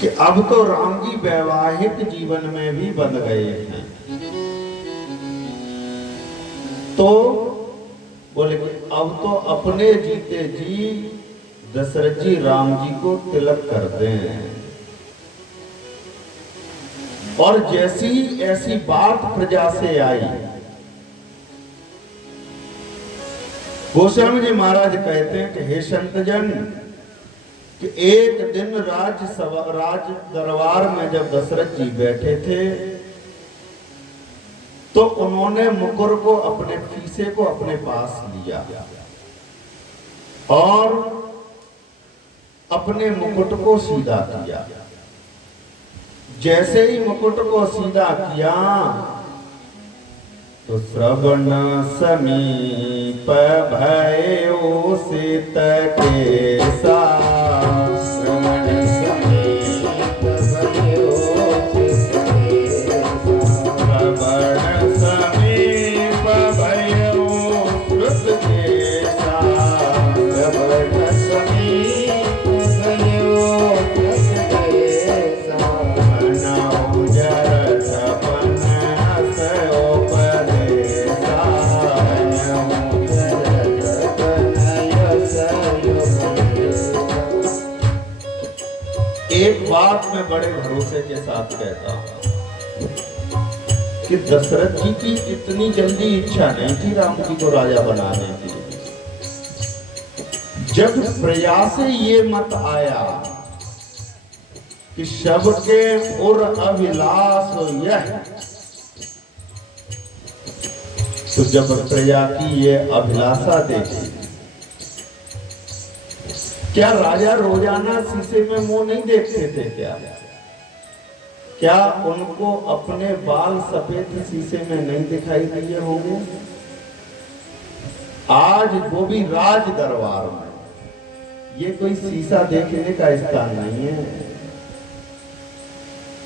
कि अब तो राम जी वैवाहिक जीवन में भी बंध गए हैं। तो बोले कि अब तो अपने जीते जी दशरथ जी राम जी को तिलक कर दें। और जैसी ऐसी बात प्रजा से आई, गोस्वामी जी महाराज कहते हैं कि हे संतजन, कि एक दिन राज दरबार में जब दशरथ जी बैठे थे तो उन्होंने मुकुर को, अपने फीसे को अपने पास लिया और अपने मुकुट को सीधा किया। जैसे ही मुकुट को सीधा किया तो श्रवण समीप भयो सित केसा। श्रवण समीप भयो सित केसा। श्रवण समीप भयो श्रुत केसा। श्रवण समीप भयो श्रुत केसा। मनौ जरठ पनस उपदेसा। मनौ जरठ पनस उपदेसा। एक बात मैं बड़े भरोसे के साथ कहता हूं कि दशरथ जी की इतनी जल्दी इच्छा नहीं थी राम जी को राजा बनाने की। जब प्रजा से ये मत आया कि सबके उर अभिलाष यह, तो जब प्रजा की ये अभिलाषा देखी, क्या राजा रोजाना शीशे में मुंह नहीं देखते थे क्या? क्या उनको अपने बाल सफेद शीशे में नहीं दिखाई दिए होंगे? आज वो भी राज दरबार में, ये कोई शीशा देखने का स्थान नहीं है।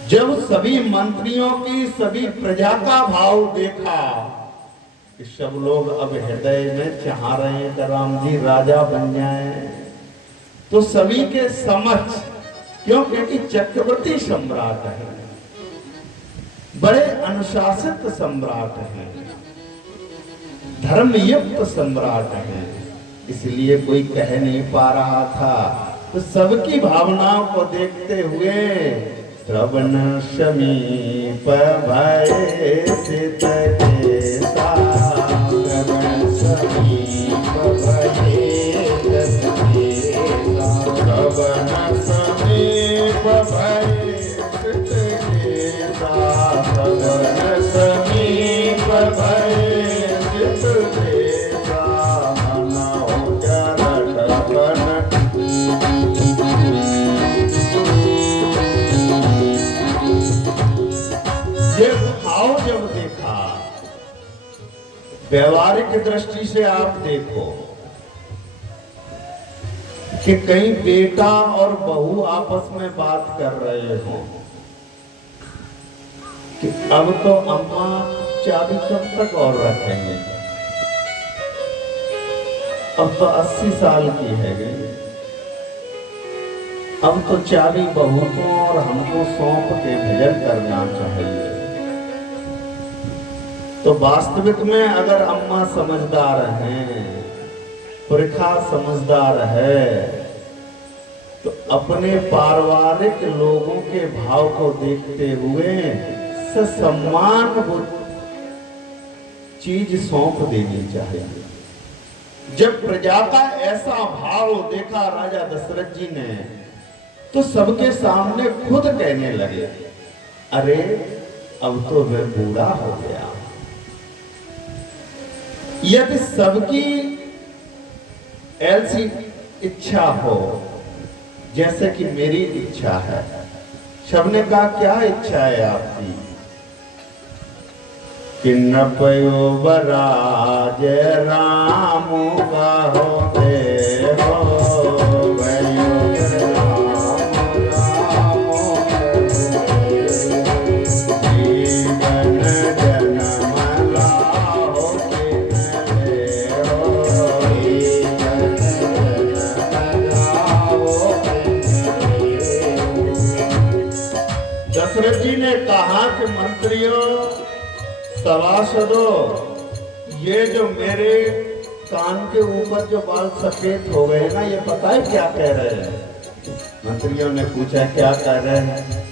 जब सभी मंत्रियों की, सभी प्रजा का भाव देखा कि सब लोग अब हृदय में चाह रहे हैं कि राम जी राजा बन जाएं, तो सभी के समक्ष, क्योंकि चक्रवर्ती सम्राट है, बड़े अनुशासित सम्राट हैं, धर्मयुक्त सम्राट हैं, इसलिए कोई कह नहीं पा रहा था। तो सबकी भावनाओं को देखते हुए श्रवण समीप भय सित केसा। श्रवण समीप भय सित केसा। श्रवण समीप भय सित केसा। श्रवण समीप भय सित केसा। मनौ जरठ पनस। ये भाव जब देखा, व्यवहारिक दृष्टि से आप देखो कि कहीं बेटा और बहू आपस में बात कर रहे हो कि अब तो अम्मा चाबी कब तक और रखेंगे, अब तो 80 साल की है गई, अब तो चाबी बहू को और हमको सौंप के भजन करना चाहिए। तो वास्तविक में अगर अम्मा समझदार हैं, पुरखा समझदार है, तो अपने पारिवारिक लोगों के भाव को देखते हुए सम्मान वो चीज सौंप देनी चाहिए। जब प्रजा का ऐसा भाव देखा राजा दशरथ जी ने, तो सबके सामने खुद कहने लगे, अरे अब तो वह बूढ़ा हो गया। यदि सबकी ऐसी इच्छा हो जैसे कि मेरी इच्छा है, सबने कहा क्या इच्छा है आपकी? कि न पयो बराज राम का होते हो। दशरथ जी ने कहा कि मंत्रियों, सभासदों, ये जो मेरे कान के ऊपर जो बाल सफेद हो गए ना, ये पता है क्या कह रहे हैं? मंत्रियों ने पूछा क्या कह रहे हैं?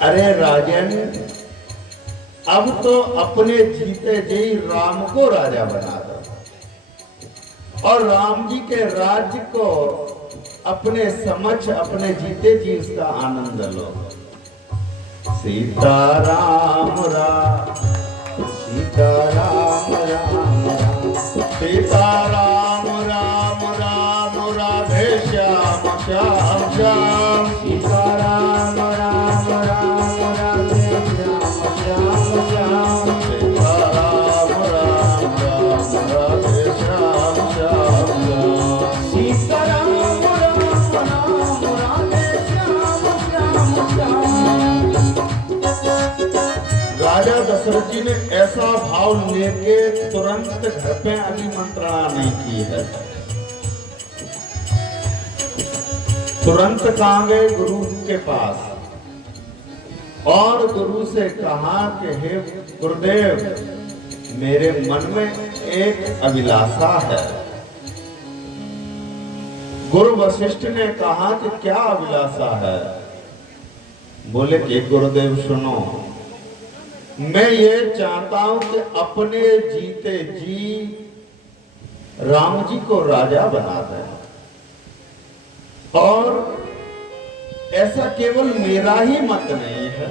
अरे राजन, अब तो अपने जीते जी राम को राजा बना दो और राम जी के राज्य को अपने समक्ष अपने जीते जी उसका आनंद लो। सीताराम राम, सीताराम राम राम, सीताराम राम राम, राधे श्याम श्याम श्याम, सीताराम राम राम, राधे श्याम श्याम श्याम, सीताराम राम राम, राधे श्याम श्याम श्याम, सीताराम राम राम, राधे श्याम श्याम श्याम। राजा दशरथ जी ने ऐसा भाव लेके तुरंत घर पे अभिमंत्रणा नहीं की है। तुरंत कहाँ गए? गुरु के पास और गुरु से कहा कि हे गुरुदेव, मेरे मन में एक अभिलाषा है। गुरु वशिष्ठ ने कहा कि क्या अभिलाषा है? बोले कि गुरुदेव सुनो, मैं ये चाहता हूं कि अपने जीते जी राम जी को राजा बना दें और ऐसा केवल मेरा ही मत नहीं है,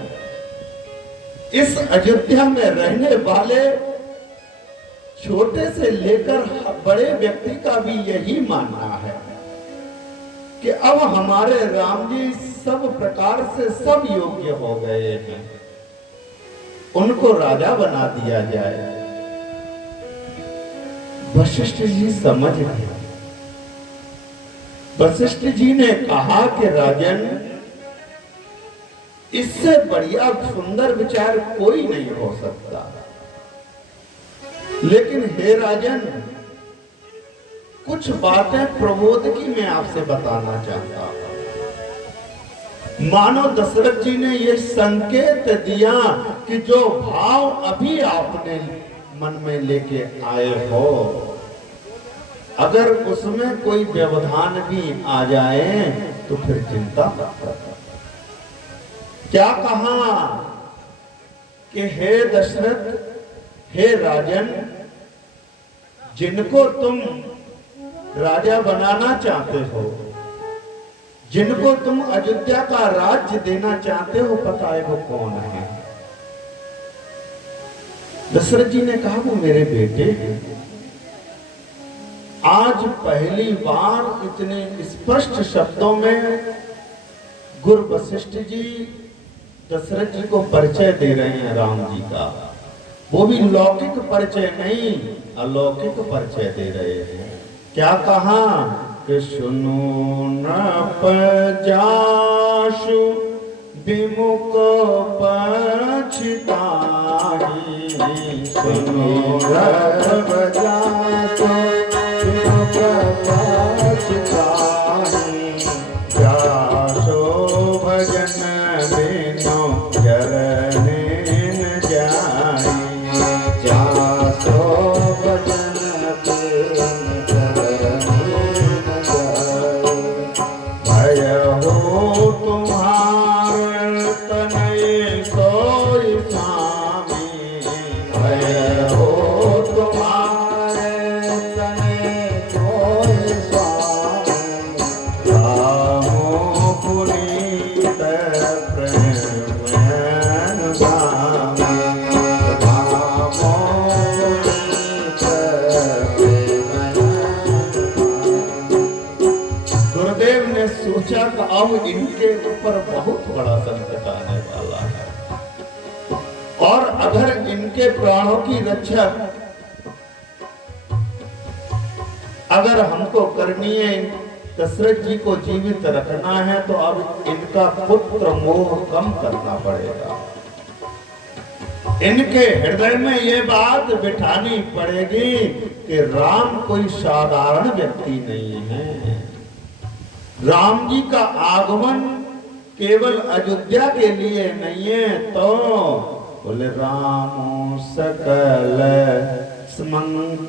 इस अयोध्या में रहने वाले छोटे से लेकर बड़े व्यक्ति का भी यही मानना है कि अब हमारे राम जी सब प्रकार से सब योग्य हो गए हैं, उनको राजा बना दिया जाए। वशिष्ठ जी समझ गए। वशिष्ठ जी ने कहा कि राजन, इससे बढ़िया सुंदर विचार कोई नहीं हो सकता, लेकिन हे राजन, कुछ बातें प्रबोध की मैं आपसे बताना चाहता हूं। मानो दशरथ जी ने यह संकेत दिया कि जो भाव अभी आपने मन में लेके आए हो, अगर उसमें कोई व्यवधान भी आ जाए तो फिर चिंता मत करो। क्या कहा कि हे दशरथ, हे राजन, जिनको तुम राजा बनाना चाहते हो, जिनको तुम अयोध्या का राज्य देना चाहते हो, पता है वो कौन है? दशरथ जी ने कहा वो मेरे बेटे हैं। आज पहली बार इतने स्पष्ट शब्दों में गुरु वशिष्ठ जी दशरथ जी को परिचय दे रहे हैं राम जी का, वो भी लौकिक परिचय नहीं, अलौकिक परिचय दे रहे हैं। क्या कहा कि सुनो न पजाशु विमुख पछताई, सुनो न पजाशु विमुख पछताई, जासो भजन बिनु चरने न जाई, जासो भजन अब इनके ऊपर बहुत बड़ा संकट आने वाला है, और अगर इनके प्राणों की रक्षा अगर हमको करनी है, दशरथ जी को जीवित रखना है, तो अब इनका पुत्र मोह कम करना पड़ेगा। इनके हृदय में ये बात बिठानी पड़ेगी कि राम कोई साधारण व्यक्ति नहीं है। राम जी का आगमन केवल अयोध्या के लिए नहीं है, तो बोले रामो सकल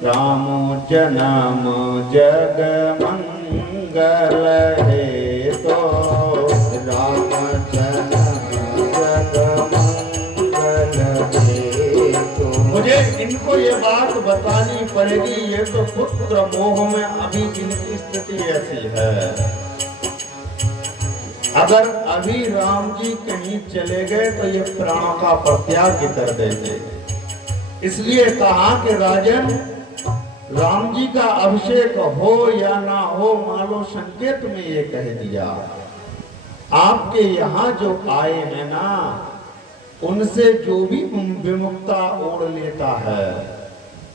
रामो जन्म जग मंगल है, तो राम जन्म जग मंगल है। तो मुझे इनको ये बात बतानी पड़ेगी, ये तो पुत्र मोह में अभी इनकी स्थिति ऐसी है। अगर अभी राम जी कहीं चले गए तो ये प्राणों का परित्याग कर देंगे। इसलिए कहा कि राजन, राम जी का अभिषेक हो या ना हो, मान लो संकेत में ये कह दिया, आपके यहाँ जो आए हैं ना, उनसे जो भी विमुखता ओढ़ लेता है,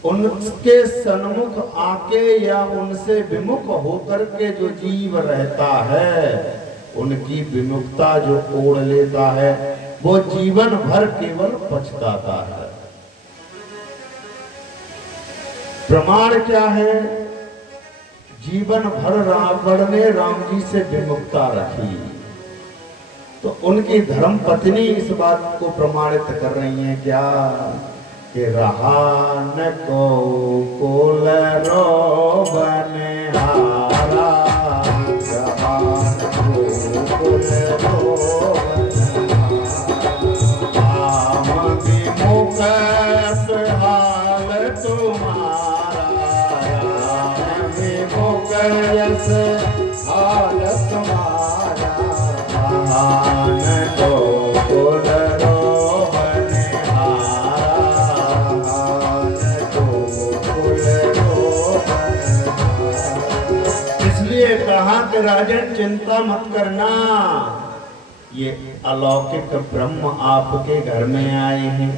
उनके सन्मुख आके या उनसे विमुख होकर के जो जीव रहता है, उनकी विमुखता जो ओढ़ लेता है, वो जीवन भर केवल पछताता है। प्रमाण क्या है? जीवन भर रावण ने राम जी से विमुखता रखी, तो उनकी धर्म पत्नी इस बात को प्रमाणित कर रही है क्या कि रहा न को रो बनिहारा, इसलिए कहा कि राजन चिंता मत करना, ये अलौकिक ब्रह्म आपके घर में आए हैं।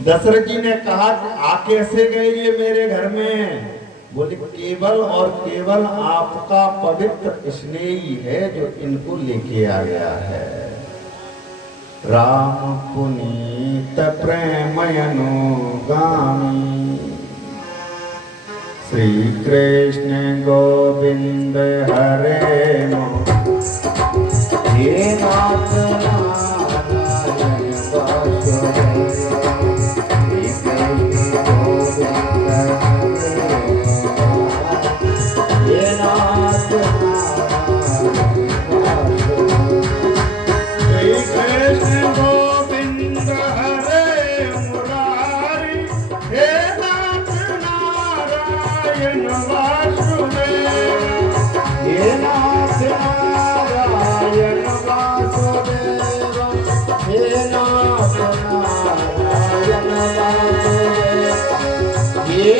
दशरथ जी ने कहा आ कैसे गए ये मेरे घर में? बोले केवल और केवल आपका पवित्र स्नेही है जो इनको लेके आ गया है। राम पुनीत प्रेमयनुगामी, श्री कृष्ण गोविंद हरे नमः। हे नाथ नारायण वासुदेव, श्री कृष्ण गोविंद हे नाथ He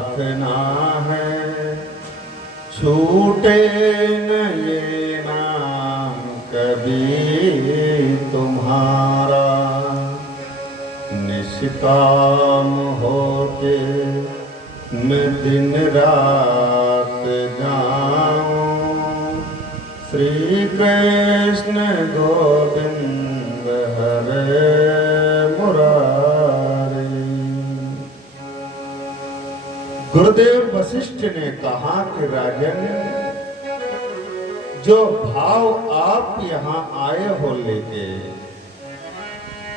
प्रार्थना है, छूटे न ये नाम कभी तुम्हारा। निष्काम होके मैं दिन रात गाऊं, श्री कृष्ण गोविंद हरे मुरारी। गुरुदेव वशिष्ठ ने कहा कि राजन, जो भाव आप यहाँ आए हो लेके,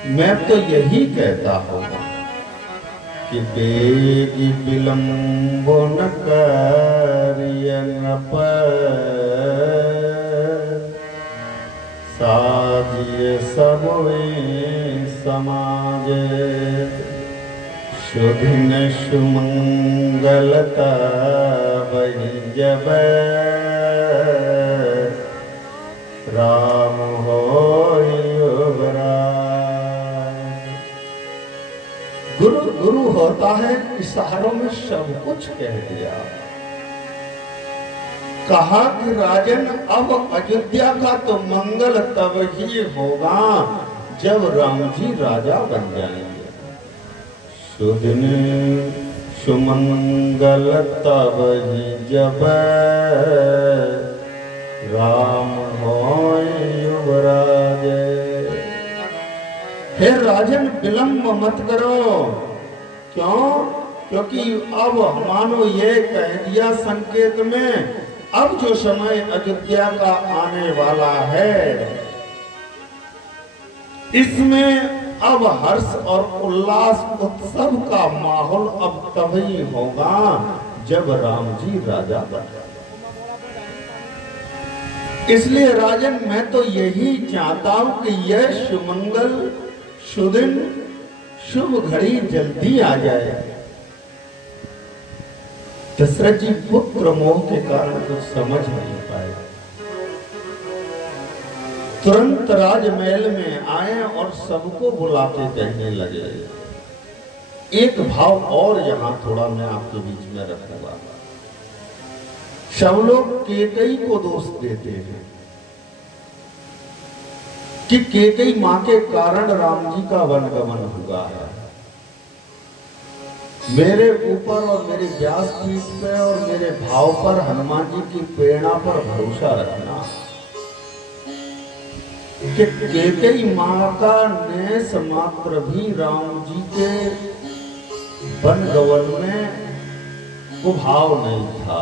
मैं तो यही कहता हूँ कि बेगी विलंबो न करियन पर, साजिए सबवे समाजे, शुभिन सुमंगलता वही जब राम होय युवराज। गुरु होता है इशारों में सब कुछ कह दिया। कहा कि राजन, अब अयोध्या का तो मंगल तब ही होगा जब राम जी राजा बन जाएंगे। सुदिन सुमंगल तब ही जब राम होय युवराज। हे राजन, विलंब मत करो। क्यों? क्योंकि अब मानो ये कह दिया संकेत में, अब जो समय अयोध्या का आने वाला है, इसमें अब हर्ष और उल्लास उत्सव का माहौल अब तभी होगा जब राम जी राजा बने। इसलिए राजन, मैं तो यही चाहता हूं कि यह सुमंगल सुदिन शुभ घड़ी जल्दी आ जाए। दशरथ जी पुत्र मोह के कारण कुछ समझ नहीं पाए। तुरंत राजमहल में आए और सबको बुला के कहने लगे। एक भाव और यहां थोड़ा मैं आपके बीच में रखूंगा। सब लोग केकई को दोष देते हैं कि केकई मां के कारण राम जी का वनगमन हुआ है। मेरे ऊपर और मेरी व्यासपीठ पे और मेरे भाव पर, हनुमान जी की प्रेरणा पर भरोसा रखना कि केकई मां का नेस मात्र भी राम जी के वनगमन में वो भाव नहीं था।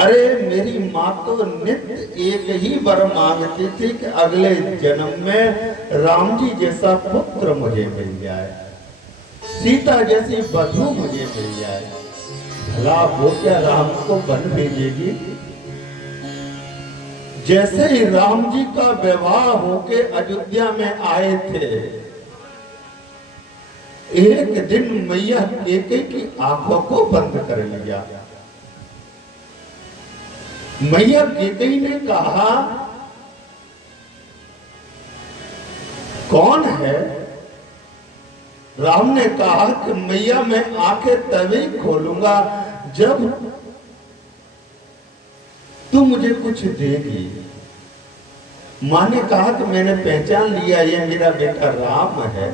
अरे मेरी माँ तो नित्य एक ही वर मांगती थी कि अगले जन्म में राम जी जैसा पुत्र मुझे मिल जाए, सीता जैसी बधू मुझे मिल जाए। भला वो क्या राम को वन भेजेगी? जैसे ही राम जी का विवाह होके अयोध्या में आए थे, एक दिन मैया केकई की आंखों को बंद कर लिया। मैया केकई ने कहा, कौन है? राम ने कहा कि मैया मैं आंखें तभी खोलूंगा जब तू मुझे कुछ देगी। मां ने कहा कि मैंने पहचान लिया, ये मेरा बेटा राम है।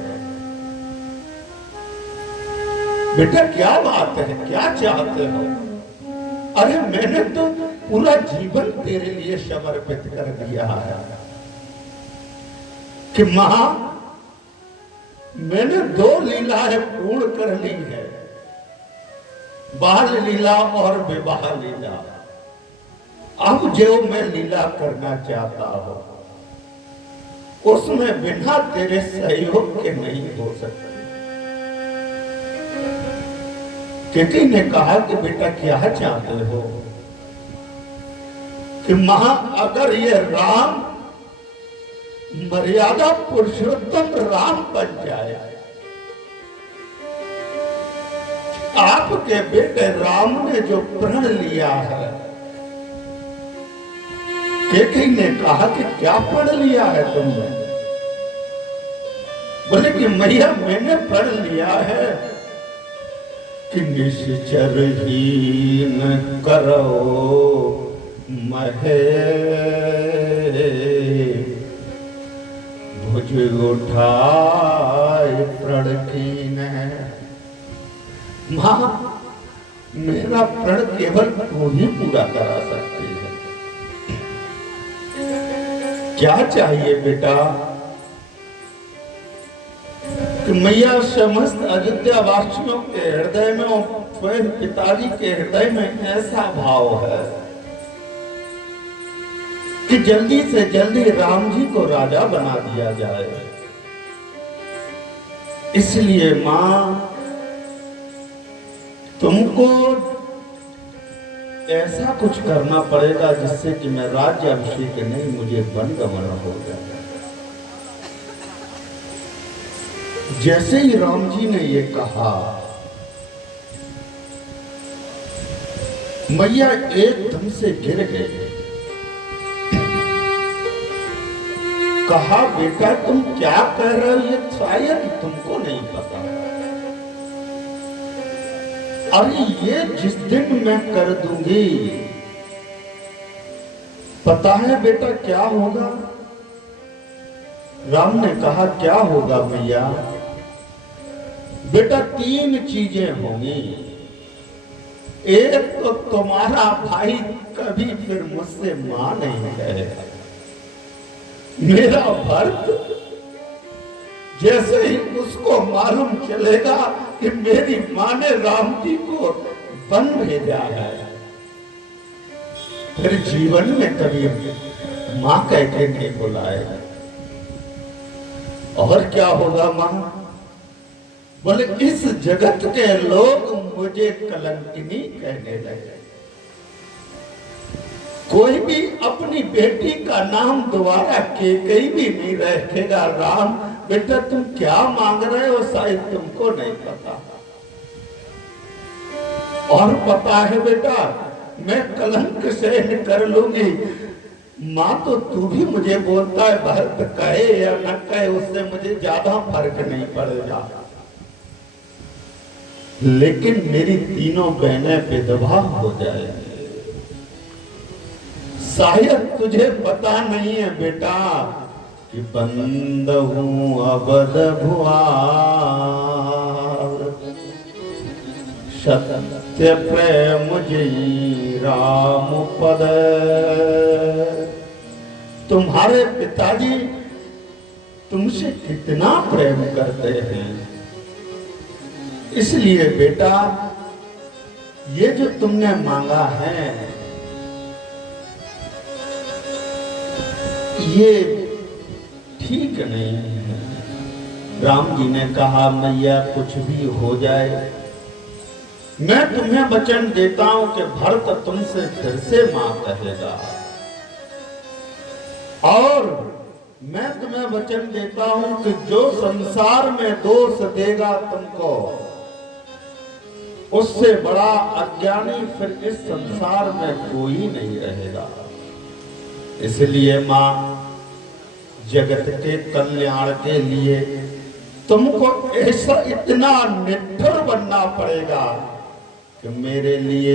बेटा क्या बात है, क्या चाहते हो? अरे मैंने तो पूरा जीवन तेरे लिए समर्पित कर दिया है कि मां, मैंने 2 लीलाएं पूर्ण कर ली है, बाल लीला और विवाह लीला। अब जो मैं लीला करना चाहता हूं उसमें बिना तेरे सहयोग के नहीं हो सकती। केकई ने कहा कि बेटा क्या चाहते हो? कि मां, अगर ये राम मर्यादा पुरुषोत्तम राम बन जाए, आपके बेटे राम ने जो प्रण लिया है। केकई ने कहा कि क्या प्रण लिया है तुमने? बोले कि मैया मैंने प्रण लिया है कि निश्चर हीन करो महे भुज उठाए प्रण कीन। मां, मेरा प्रण केवल तू ही पूरा करा सकती है। क्या चाहिए बेटा? कि मैया समस्त अयोध्या वासियों के हृदय में और स्वयं पिताजी के हृदय में ऐसा भाव है कि जल्दी से जल्दी राम जी को राजा बना दिया जाए। इसलिए मां, तुमको ऐसा कुछ करना पड़ेगा जिससे कि मैं राज्य अभिषेक नहीं, मुझे वनगमन हो जाए। जैसे ही राम जी ने ये कहा, मैया एकदम से गिर गए। कहा, बेटा तुम क्या कह रहे हो? ये शायद तुमको नहीं पता। अरे ये जिस दिन मैं कर दूंगी, पता है बेटा क्या होगा? राम ने कहा, क्या होगा मैया? बेटा 3 चीजें होंगी। एक तो तुम्हारा भाई कभी फिर मुझसे मां नहीं कहेगा। मेरा भरत, जैसे ही उसको मालूम चलेगा कि मेरी मां ने राम जी को वन भेजा है, फिर जीवन में कभी मां कह के नहीं बुलाएगा। और क्या होगा मां? बोले इस जगत के लोग मुझे कलंकिनी कहने लगे। कोई भी अपनी बेटी का नाम दोबारा केकई भी नहीं रखेगा। राम बेटा तुम क्या मांग रहे हो? शायद तुमको नहीं पता। और पता है बेटा, मैं कलंक सहन कर लूंगी। मां तो तू भी मुझे बोलता है भरत कहे या न कहे, उससे मुझे ज्यादा फर्क नहीं पड़ेगा। लेकिन मेरी तीनों बहनें विधवा हो जाएंगी। शायद तुझे पता नहीं है बेटा कि बंद हूं अबद भुआर, सत्य प्रेम जई राम पद। तुम्हारे पिताजी तुमसे कितना प्रेम करते हैं। इसलिए बेटा ये जो तुमने मांगा है ये ठीक नहीं है। राम जी ने कहा, मैया कुछ भी हो जाए, मैं तुम्हें वचन देता हूं कि भरत तुमसे फिर से मां कहेगा। और मैं तुम्हें वचन देता हूं कि जो संसार में दोष देगा तुमको, उससे बड़ा अज्ञानी फिर इस संसार में कोई नहीं रहेगा। इसलिए मां, जगत के कल्याण के लिए तुमको ऐसा इतना निठुर बनना पड़ेगा कि मेरे लिए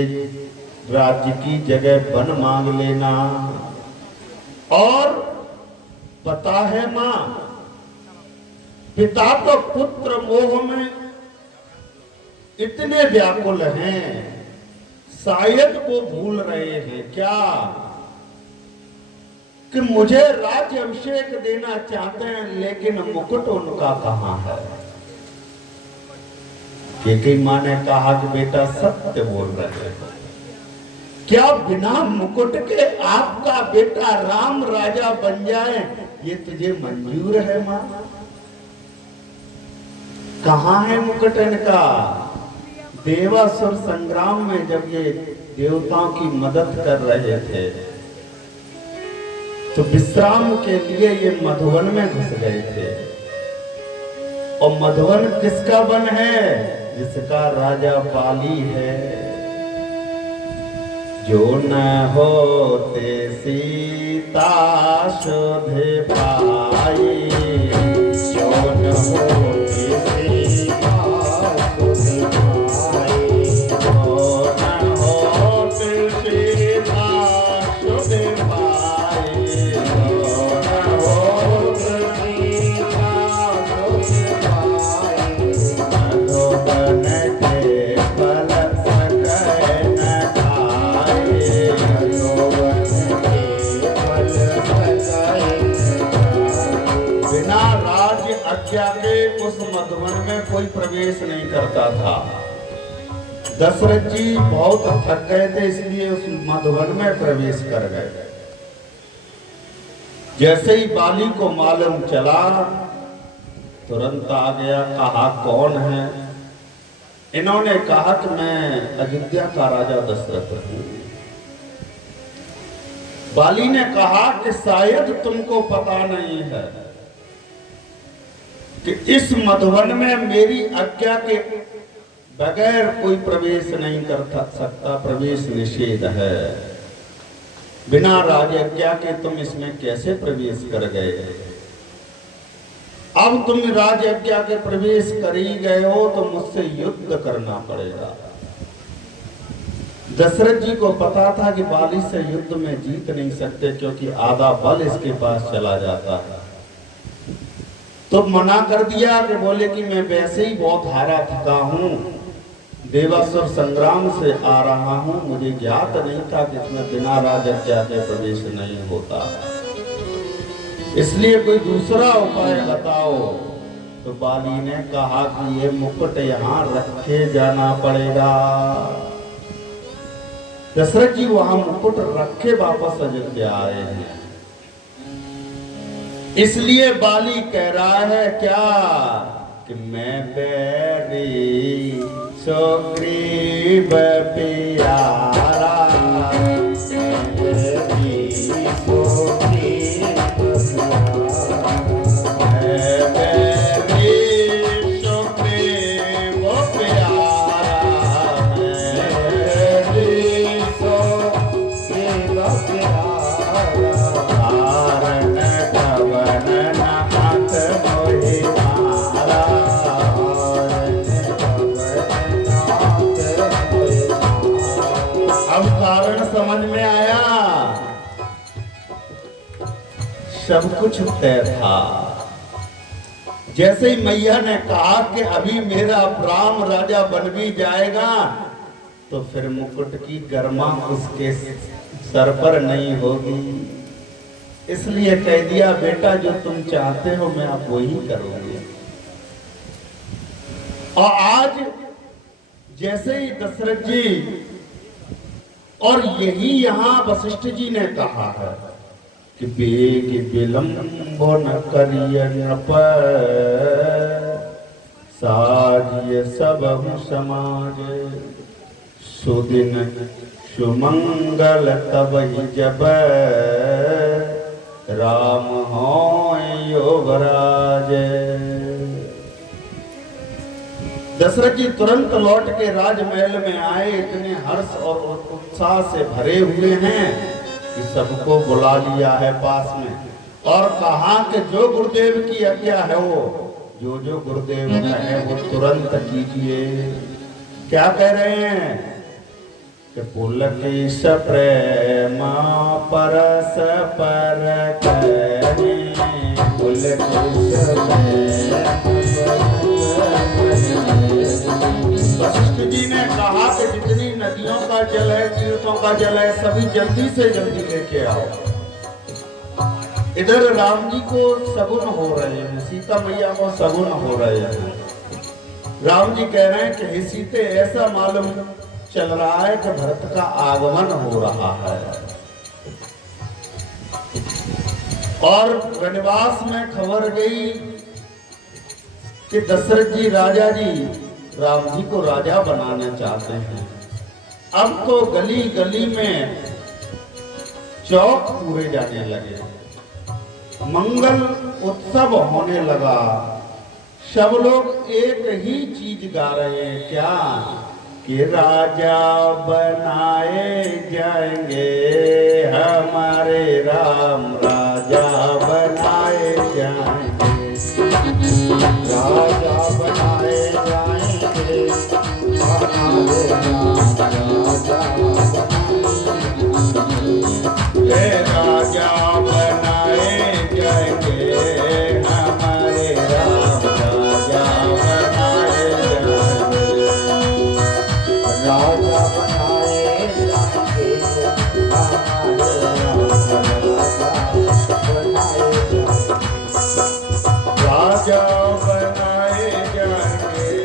राज्य की जगह वन मांग लेना। और पता है मां, पिता तो पुत्र मोह में इतने व्याकुल हैं, शायद वो भूल रहे हैं क्या कि मुझे राज्य अभिषेक देना चाहते हैं, लेकिन मुकुट उनका कहां है। केकई मां ने कहा कि बेटा सत्य बोल रहे हो, क्या बिना मुकुट के आपका बेटा राम राजा बन जाए, ये तुझे मंजूर है मां? कहां है मुकुट इनका? देवासुर संग्राम में जब ये देवताओं की मदद कर रहे थे तो विश्राम के लिए ये मधुवन में घुस गए थे। और मधुवन किसका वन है? जिसका राजा पाली है। जो न होते सीता शोधे पाई, जो न होते सीता शोधे पाई। कोई प्रवेश नहीं करता था। दशरथ जी बहुत थक गए थे, इसलिए उस मधुवन में प्रवेश कर गए। जैसे ही बाली को मालूम चला, तुरंत आ गया, कहा कौन है? इन्होंने कहा कि मैं अयोध्या का राजा दशरथ हूं। बाली ने कहा कि शायद तुमको पता नहीं है कि इस मधुवन में मेरी आज्ञा के बगैर कोई प्रवेश नहीं कर सकता, प्रवेश निषेध है। बिना राजज्ञा के तुम इसमें कैसे प्रवेश कर गए? अब तुम राजज्ञा के प्रवेश कर ही गए हो तो मुझसे युद्ध करना पड़ेगा। दशरथ जी को पता था कि बाली से युद्ध में जीत नहीं सकते, क्योंकि आधा बल इसके पास चला जाता है। तो मना कर दिया कि बोले कि मैं वैसे ही बहुत हारा थका हूं, देवासुर संग्राम से आ रहा हूं, मुझे ज्ञात नहीं था कि इसमें बिना राजज्ञा के प्रवेश नहीं होता, इसलिए कोई दूसरा उपाय बताओ। तो बाली ने कहा कि ये मुकुट यहाँ रखे जाना पड़ेगा। दशरथ जी वहां मुकुट रखे वापस अयोध्या आए हैं। इसलिए बाली कह रहा है क्या कि मैं बैरी सुग्रीव प्यारा, सब कुछ तय था। जैसे ही मैया ने कहा कि अभी मेरा राम राजा बन भी जाएगा, तो फिर मुकुट की गर्मा उसके सर पर नहीं होगी, इसलिए कह दिया बेटा जो तुम चाहते हो मैं अब वही करूंगी। और आज जैसे ही दशरथ जी, और यही यहां वशिष्ठ जी ने कहा है कि बेग विलंब न करियन पर साजिय सबहु समाज, सुदिन सुमंगल तब ही जब राम होय योगराज। दशरथ जी तुरंत लौट के राजमहल में आए, इतने हर्ष और उत्साह से भरे हुए हैं कि सबको बुला लिया है पास में, और कहा कि जो गुरुदेव की आज्ञा है वो जो गुरुदेव कहे वो तुरंत कीजिए। क्या कह रहे हैं कि पुलकेश प्रेम परस पर कहे, पुलकेश वशिष्ठ जी ने कहा कि जितनी नदियों का जल है, तीर्थों का जल है, सभी जल्दी से जल्दी लेके आओ। इधर राम जी को सगुन हो रहे हैं, सीता मैया को सगुन हो रहे हैं। राम जी कह रहे हैं कि हे सीते, ऐसा मालूम चल रहा है कि भरत का आगमन हो रहा है। और वनवास में खबर गई कि दशरथ जी राजा जी राम जी को राजा बनाना चाहते हैं। अब तो गली गली में चौक पूरे जाने लगे, मंगल उत्सव होने लगा, सब लोग एक ही चीज गा रहे हैं, क्या कि राजा बनाए जाएंगे हमारे राम, राजा बनाए जाएंगे, राजा बनाए जाएंगे हमारे राम, राजा बनाए जाएंगे हमारे राम, राजा बनाए जाएंगे, राजा बनाए जाएंगे हमारे राजा बनाए जाएंगे, राजा बनाए जाएंगे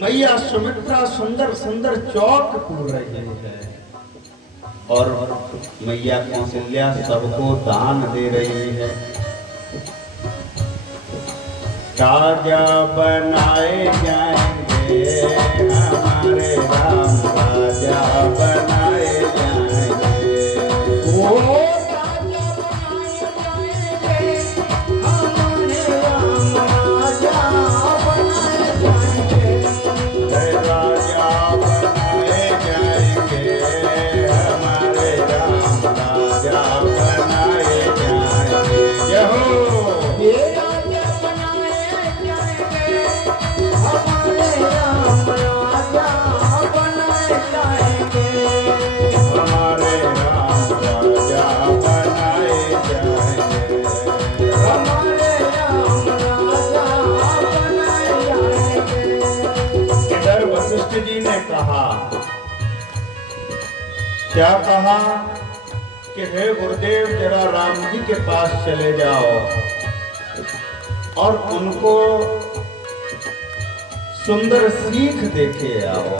मैया सुमित्रा सुंदर सुंदर चौक पूर रही है और मैया कौशल्या सबको दान दे रही है। राजा बनाए जाएंगे हमारे राम, राजा बनाए जाएंगे। वो राजा बनाए जाएंगे हमारे राम, राजा बनाए जाएंगे। राजा बनाए जाएंगे हमारे राम, राजा बनाए जाएंगे। जय हो। जी ने कहा, क्या कहा कि हे गुरुदेव जरा राम जी के पास चले जाओ और उनको सुंदर सीख देके आओ।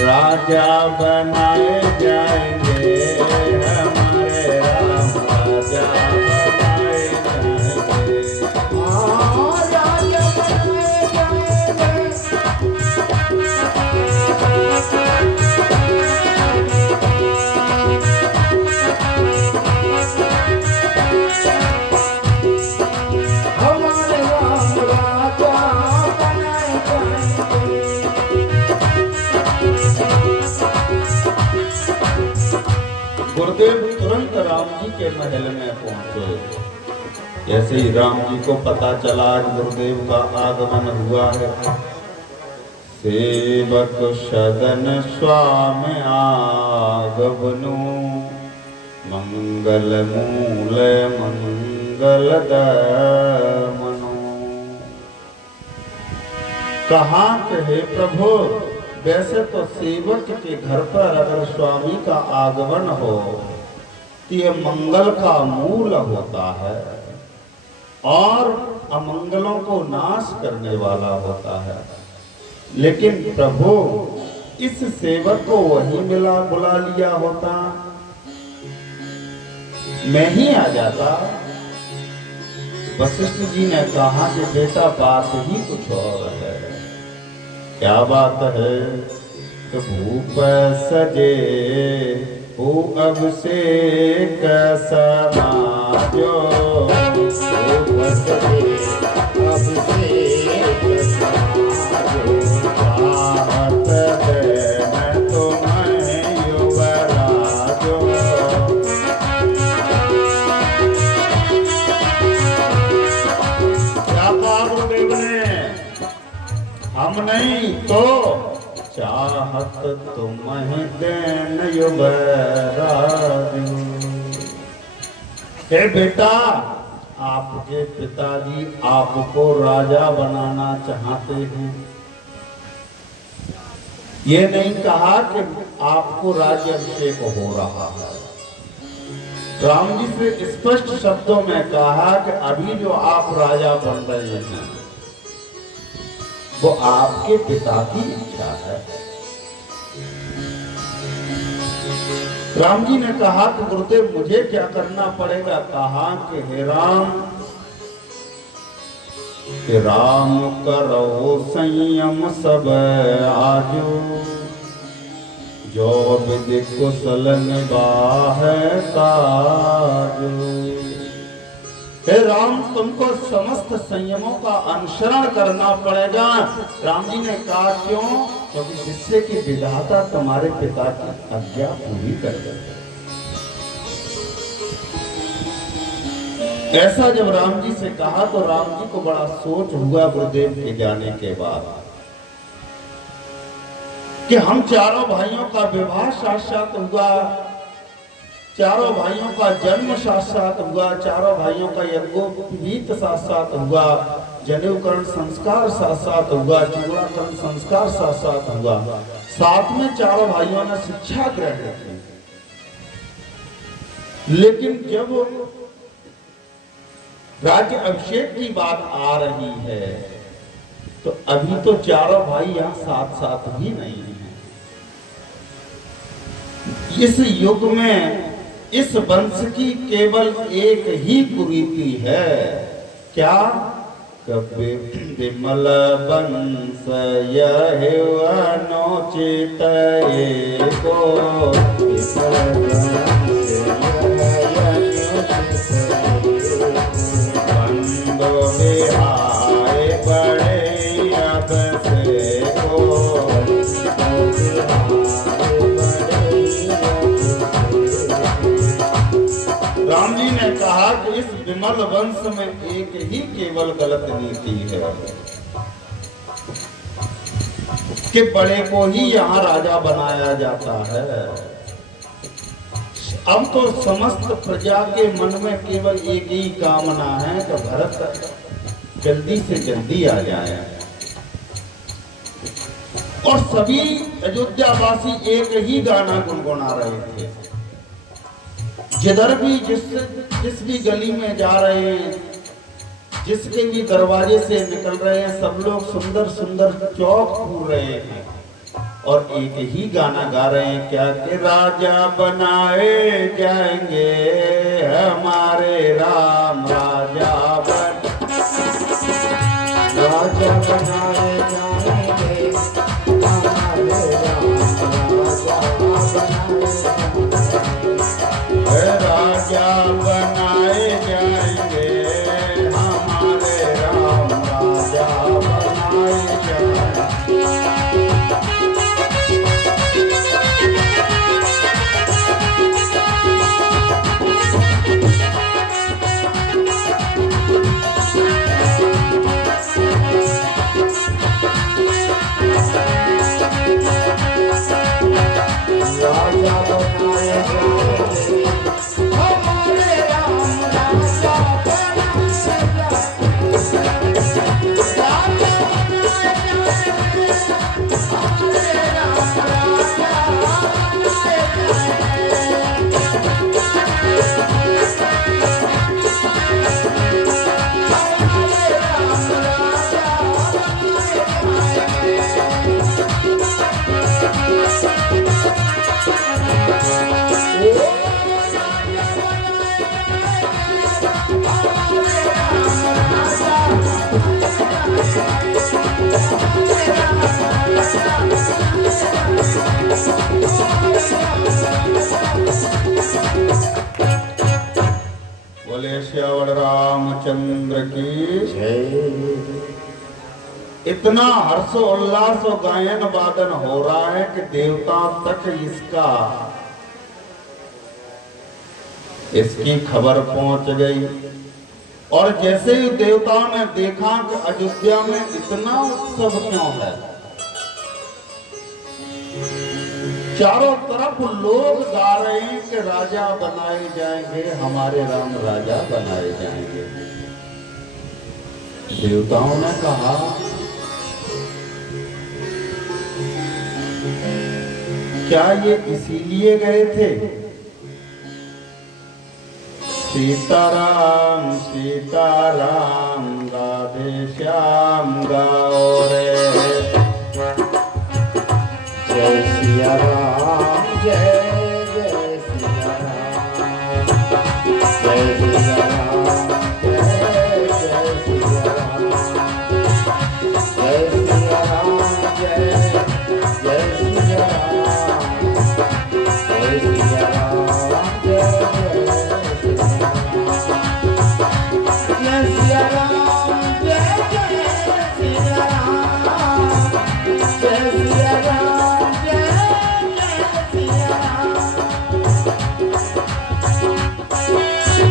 राजा बनाए जाएंगे हमारे राम, राजा बनाए जाएंगे। गुरुदेव तुरंत राम जी के महल में पहुंचे। जैसे ही राम जी को पता चला आज गुरुदेव का आगमन हुआ है, सेवक सदन स्वामी आगमनु, मंगल मूल मंगल दमनु। कहा कि हे प्रभु, वैसे तो सेवक के घर पर अगर स्वामी का आगमन हो तो यह मंगल का मूल होता है और अमंगलों को नाश करने वाला होता है, लेकिन प्रभु इस सेवक को वही बुला लिया होता, मैं ही आ जाता। वशिष्ठ जी ने कहा कि बेटा बात ही कुछ और है। क्या बात है कि भूप सजे हो अभिषेक समाजो, भूप सजे अभिषेक समाजो, चाहत देन तुम्हें युवराजो। क्या कहा गुरुदेव ने? हम नहीं तो चाहत तुम्हें देन युवराजो। हे बेटा, आपके पिताजी आपको राजा बनाना चाहते हैं। ये नहीं कहा कि आपको राज्याभिषेक हो रहा है। राम जी से स्पष्ट शब्दों में कहा कि अभी जो आप राजा बन रहे हैं वो आपके पिता की इच्छा है। राम जी ने कहा कि गुरुदेव मुझे क्या करना पड़ेगा? कहा कि हे राम करो संयम सब आजो, जो विधि कुशल निभाए काजो। हे राम, तुमको समस्त संयमों का अनुसरण करना पड़ेगा। राम जी ने कहा क्यों? क्योंकि जिससे कि विधाता तुम्हारे पिता की आज्ञा पूरी कर दे। ऐसा जब राम जी से कहा तो राम जी को बड़ा सोच हुआ गुरुदेव के जाने के बाद कि हम चारों भाइयों का विवाह साक्षात हुआ, चारों भाइयों का जन्म साक्षात हुआ, चारों भाइयों का यज्ञोपवीत साक्षात हुआ, जनेऊकरण संस्कार साक्षात हुआ, चूड़ाकरण संस्कार साक्षात हुआ, साथ में चारों भाइयों ने शिक्षा ग्रहण की। लेकिन जब राज्य अभिषेक की बात आ रही है तो अभी तो चारों भाई यहाँ साथ साथ भी नहीं है। इस युग में इस वंश की केवल एक ही कुरीति है, क्या? कभी विमल वंश यह अनुचित एको, बंदो बिहाय बड़े अब से को। राम जी ने कहा कि इस विमल वंश में एक ही केवल गलत नीति है कि बड़े को ही यहाँ राजा बनाया जाता है। अब तो समस्त प्रजा के मन में केवल एक ही कामना है कि भरत जल्दी से जल्दी आ जाए। और सभी अयोध्यावासी एक ही गाना गुनगुना रहे थे। जिधर भी जिस भी गली में जा रहे हैं, जिसके भी दरवाजे से निकल रहे हैं, सब लोग सुंदर सुंदर चौक पूर रहे हैं और एक ही गाना गा रहे हैं, क्या कि राजा बनाए जाएंगे हमारे राम, राजा बनाए जाएंगे हमारे राजा बनाए जाएंगे हमारे राम, राजा बनाए जाएंगे। बोले श्यावल रामचंद्र की जय। इतना हर्षोल्लास और गायन वादन हो रहा है कि देवता तक इसकी खबर पहुंच गई। और जैसे ही देवताओं ने देखा कि अयोध्या में इतना उत्सव क्यों है, चारों तरफ लोग गा रहे हैं कि राजा बनाए जाएंगे हमारे राम, राजा बनाए जाएंगे। देवताओं ने कहा क्या ये इसीलिए गए थे? सीताराम सीताराम राधे श्याम गाओ रे, जय सिया राम जय जय सिया राम, जय सिया राम जय जय सिया राम, जय सिया राम जय जय सिया राम, जय सिया राम जय जय सिया राम, जय सिया राम, जय सिया राम, जय सिया राम।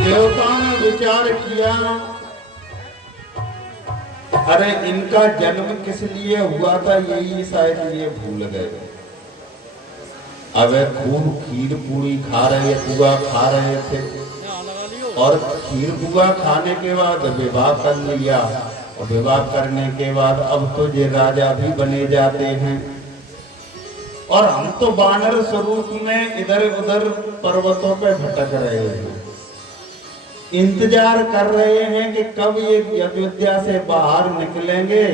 देवताओं ने विचार किया, अरे इनका जन्म किस लिए हुआ था यही शायद ये भूल गए। अब खूब खीर पूरी खा रहे, पुआ खा रहे थे और खीर पुआ खाने के बाद विवाह कर लिया और विवाह करने के बाद अब तो ये राजा भी बने जाते हैं और हम तो वानर स्वरूप में इधर उधर पर्वतों पे भटक रहे हैं, इंतजार कर रहे हैं कि कब ये अयोध्या से बाहर निकलेंगे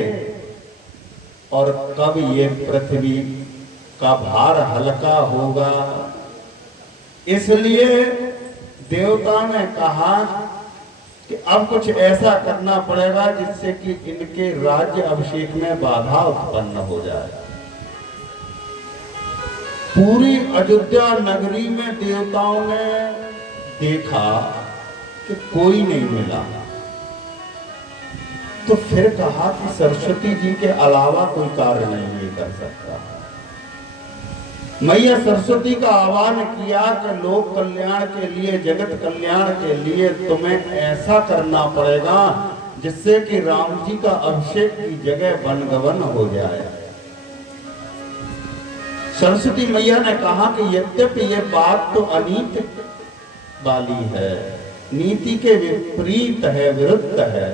और कब ये पृथ्वी का भार हल्का होगा। इसलिए देवता ने कहा कि अब कुछ ऐसा करना पड़ेगा जिससे कि इनके राज्य अभिषेक में बाधा उत्पन्न हो जाए। पूरी अयोध्या नगरी में देवताओं ने देखा कि कोई नहीं मिला, तो फिर कहा कि सरस्वती जी के अलावा कोई कार्य नहीं ये कर सकता। मैया सरस्वती का आह्वान किया कि लोक कल्याण के लिए, जगत कल्याण के लिए तुम्हें ऐसा करना पड़ेगा जिससे कि राम जी का अभिषेक की जगह वनगवन हो जाए। सरस्वती मैया ने कहा कि यद्यपि ये बात तो अनीति वाली है, नीति के विपरीत है, विरुद्ध है,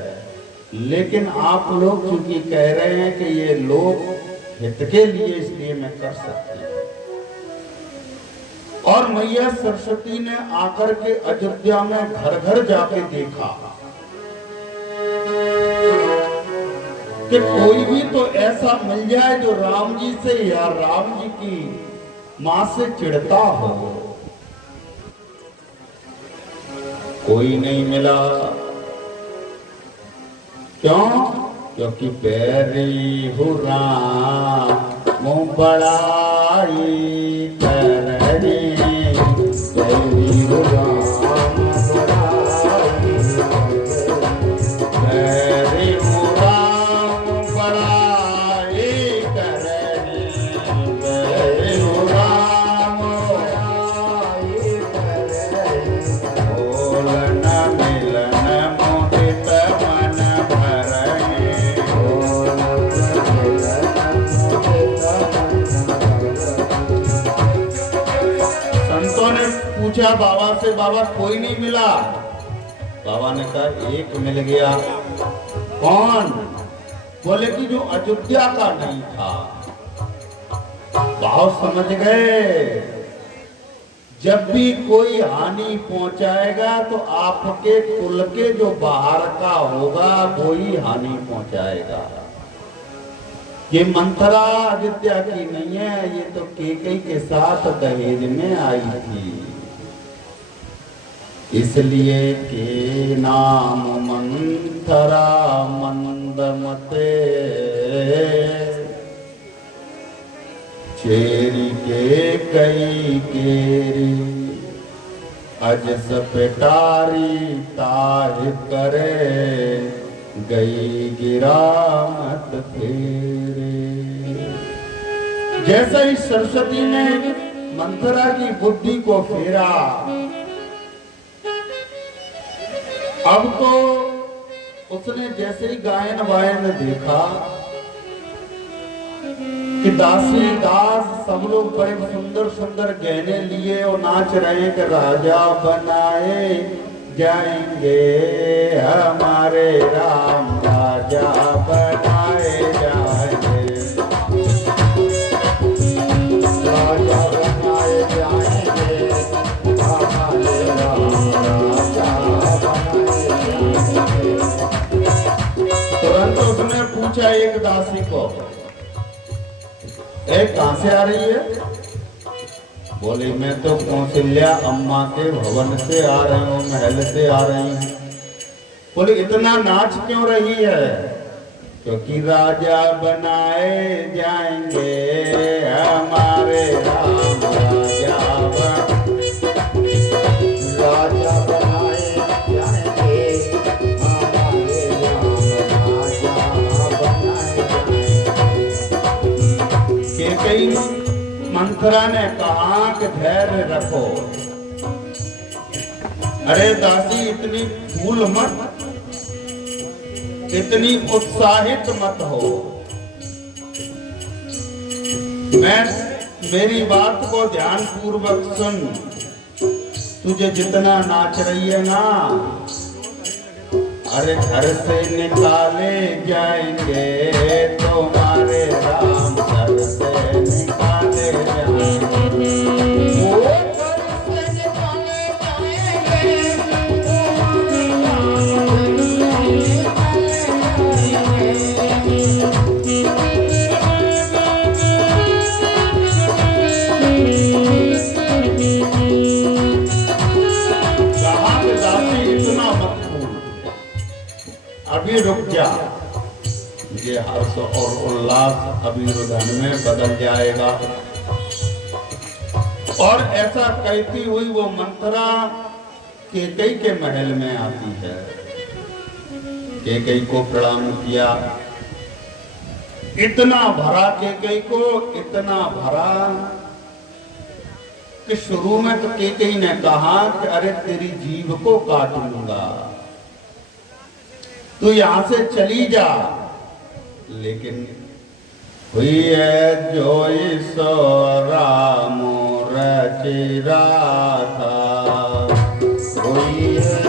लेकिन आप लोग चूंकि कह रहे हैं कि ये लोग हित के लिए, इसलिए मैं कर सकती हूं। और मैया सरस्वती ने आकर के अयोध्या में घर घर जाके देखा कि कोई भी तो ऐसा मिल जाए जो राम जी से या राम जी की मां से चिढ़ता हो। कोई नहीं मिला। क्यों? क्योंकि बैरी हुरा मुंह बड़ाई करनी, बैरी हुरा बैरी हुरा मुंह बड़ाई करनी, बैरी हुरा बोलन मिलन मोहित मन पूछा बाबा से, बाबा कोई नहीं मिला। बाबा ने कहा एक मिल गया। कौन? बोले कि जो अयोध्या का नहीं था। भाव समझ गए? जब भी कोई हानि पहुंचाएगा तो आपके कुल के जो बाहर का होगा वो ही हानि पहुंचाएगा। ये मंथरा अयोध्या की नहीं है, ये तो कैकेयी के साथ दहेज में आई थी। इसलिए के नाम मंथरा मंदमते, चेरी के कई केरी, अजस पेटारी ताह करे, गई गिरा मत फेरे। जैसे ही सरस्वती ने मंथरा की बुद्धि को फेरा, अब तो उसने जैसे ही गायन वायन देखा कि दासी दास सब लोग बड़े सुंदर सुंदर गहने लिए और नाच रहे कि राजा बनाए जाएंगे हमारे राम, राजा बनाए जाएंगे, राजा बनाए जाएंगे हमारे राम, राजा बनाए जाएंगे। तुरंत उसने पूछा एक दासी को, कहां से आ रही है? बोली मैं तो कौशल्या अम्मा के भवन से आ रही हूँ, महल से आ रही हूँ। बोले इतना नाच क्यों रही है? क्योंकि राजा बनाए जाएंगे हमारे राम, राजा बनाए जाएंगे हमारे राम, राजा बनाए जाएंगे। कैकेयी मंथरा ने कहा कि धैर्य रखो। अरे दासी इतनी फूल मत, इतनी उत्साहित मत हो। मेरी बात को ध्यान पूर्वक सुन। तुझे जितना नाच रही है ना, अरे घर से निकाले जाएंगे तुम्हारे राम, घर से निकाले जाएंगे। अभी रुक जा, ये हर्ष और उल्लास अभी रुदन में बदल जाएगा। और ऐसा कहती हुई वो मंथरा केकई के महल में आती है। केकई को प्रणाम किया, इतना भरा केकई को, इतना भरा कि शुरू में तो केकई ने कहा कि अरे तेरी जीभ को काट लूंगा, तू यहां से चली जा। लेकिन हुई है जो सो राम रचिरा था, हुई है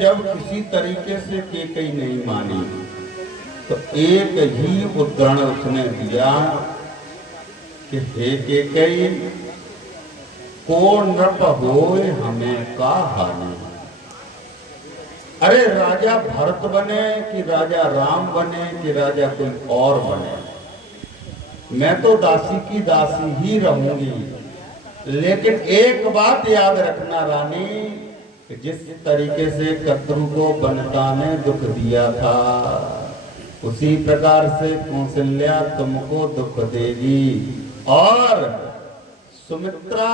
जब किसी तरीके से केकई नहीं मानी तो एक ही उदाहरण उसने दिया कि हे केकई, को नृप होए हमें का हानि। अरे राजा भरत बने कि राजा राम बने कि राजा कोई और बने, मैं तो दासी की दासी ही रहूंगी। लेकिन एक बात याद रखना रानी, जिस तरीके से कद्रू को बनता ने दुख दिया था, उसी प्रकार से कौशल्या तुमको दुख देगी। और सुमित्रा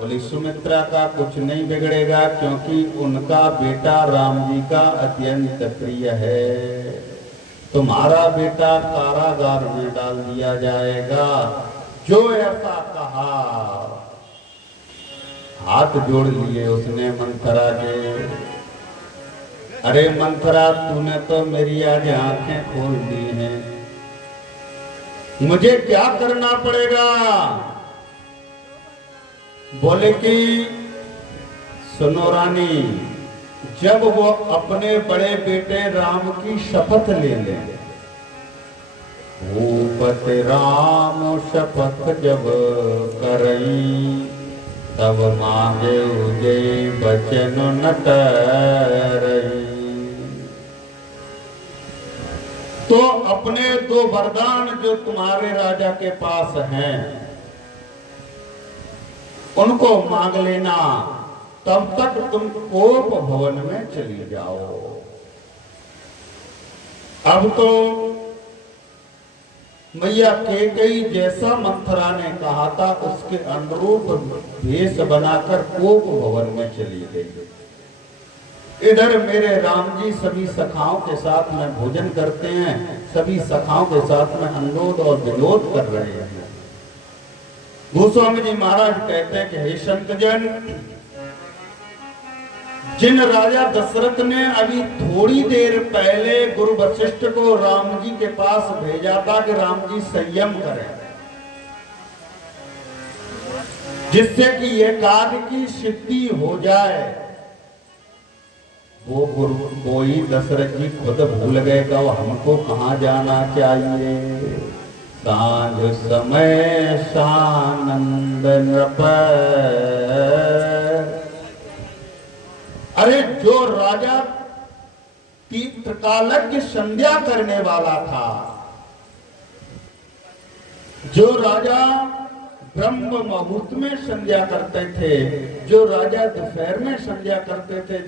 बोली, सुमित्रा का कुछ नहीं बिगड़ेगा, क्योंकि उनका बेटा राम जी का अत्यंत प्रिय है। तुम्हारा बेटा कारागार में डाल दिया जाएगा। जो ऐसा कहा, हाथ जोड़ लिए उसने मंथरा के। अरे मंथरा, तूने तो मेरी आज आंखें खोल दी हैं, मुझे क्या करना पड़ेगा? बोले कि सुनो रानी, जब वो अपने बड़े बेटे राम की शपथ ले ले, भूपति राम शपथ जब करई, तब मांगे उदय बचन न टरई। तो अपने दो वरदान जो तुम्हारे राजा के पास हैं, उनको मांग लेना, तब तक तुम कोप भवन में चली जाओ। अब तो मैया केकई जैसा मंथरा ने कहा था उसके अनुरूप भेष बनाकर कोप भवन में चली गई। इधर मेरे राम जी सभी सखाओं के साथ में भोजन करते हैं, सभी सखाओं के साथ में अनुरोध और विनोद कर रहे हैं। गोस्वामी जी महाराज कहते हैं कि हे संतजन, जिन राजा दशरथ ने अभी थोड़ी देर पहले गुरु वशिष्ठ को राम जी के पास भेजा था कि राम जी संयम करें, जिससे कि ये कार्य की सिद्धि हो जाए, वो ही दशरथ जी खुद भूल गए कि हमको कहाँ जाना चाहिए। सांझ समय सानंद नृप, अरे जो राजा तीर्थकालज्ञ संध्या करने वाला था, जो राजा ब्रह्म मुहूर्त में संध्या करते थे, जो राजा दोपहर में संध्या करते थे,